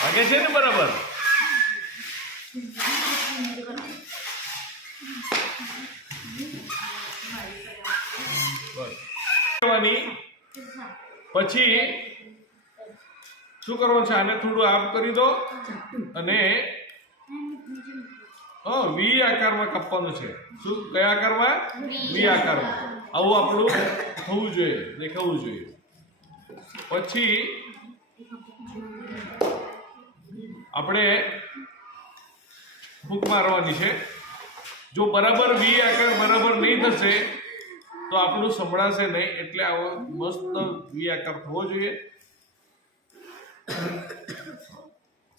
વાગે છે ને બરાબર? પછી શું કરવાનું છે? આને થોડું આમ કરી દો અને વી આકારમાં કાપવાનું છે. શું, કયા આકારમાં? વી આકારમાં. આવું આપણું થવું જોઈએ, દેખાવું જોઈએ. પછી આપણે હૂક મારવાની છે. જો બરાબર વી આકાર બરાબર નહીં થશે તો આપણું સંભળાશે નહીં. એટલે આવો મસ્ત વી આકાર થવો જોઈએ.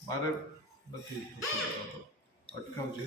મારે નથી અટકાવજો.